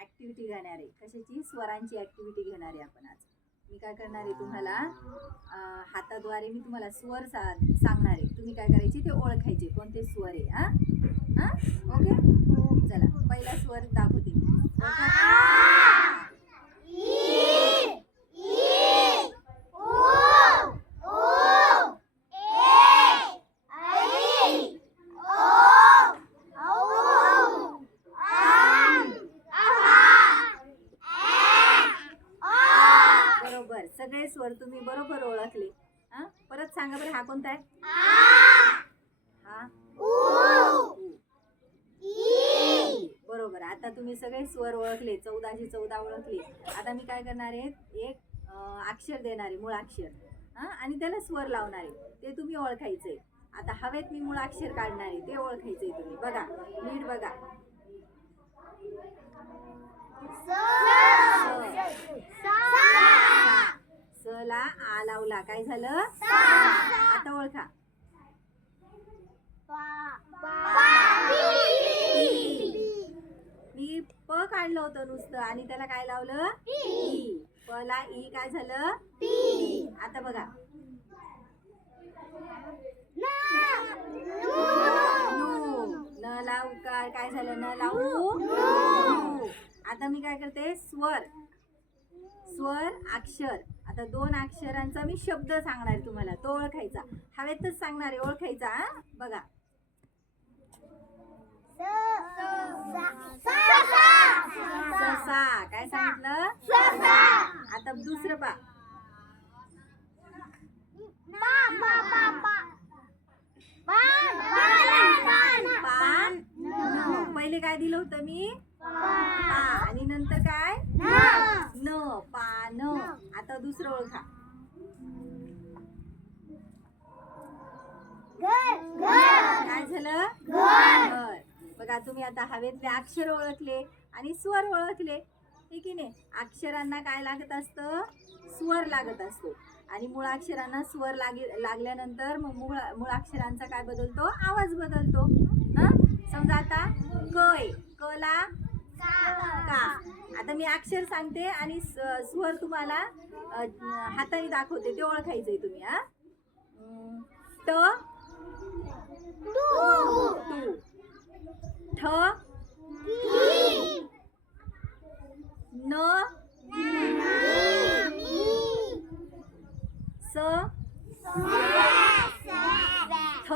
Activity घेणार. आहे कशाची? स्वरांची ऍक्टिव्हिटी घेणार आहे आपण आज. मी काय करणार आहे तुम्हाला हाताद्वारे मी तुम्हाला स्वर सा सांगणार आहे. तुम्ही काय करायचे? ते ओळखायचे. कोणते स्वर आहे हा? हा? ओके चला. पहिला स्वर बरोबर. सगळे स्वर तुम्ही बरोबर ओळखले. हा? परत सांगा बरं हा कोणता आहे? हा. बरोबर. आता तुम्ही सगळे स्वर ओळखले चौदाशे चौदा ओळखले. आता मी काय करणार आहे? एक अक्षर देणार मुळाक्षर हा? आणि त्याला स्वर लावणार ते तुम्ही ओळखायचंय. आता हवेत मी मुळाक्षर काढणार आहे ते ओळखायचंय तुम्ही. बघा नीट बघा सा. स ला आ लावला. काय झालं? आता ओळखा. मी प काढलं होतं नुसतं. आणि त्याला काय लावलं? ई प. ला ई काय झालं? आता बघा. नु लावू काय झालं? न लावू. आता मी काय करते? स्वर. स्वर अक्षर. आता दोन अक्षरांचा मी शब्द सांगणार तुम्हाला. तो ओळखायचा. हवेतच सांगणार आहे. ओळखायचा हा? बघा. ससा काय सांगितलं? आता दुसरं पा. पान. पहिले काय दिलं होतं मी? आणि नंतर काय? आता दुसरं ओळखा. काय झालं? घर. बघा तुम्ही आता हवेतले अक्षर ओळखले आणि स्वर ओळखले. हे की नाही? अक्षरांना काय लागत असतं? स्वर लागत असतो. आणि मुळाक्षरांना स्वर लागे लागल्यानंतर मग मूळ मुळाक्षरांचा काय बदलतो? आवाज बदलतो. हा? समजा आता क आहे क ला का. आता मी अक्षर सांगते आणि स्वर तुम्हाला हाताने दाखवते ते ओळखायचंय तुम्ही हा? टू ठ न? स. थ?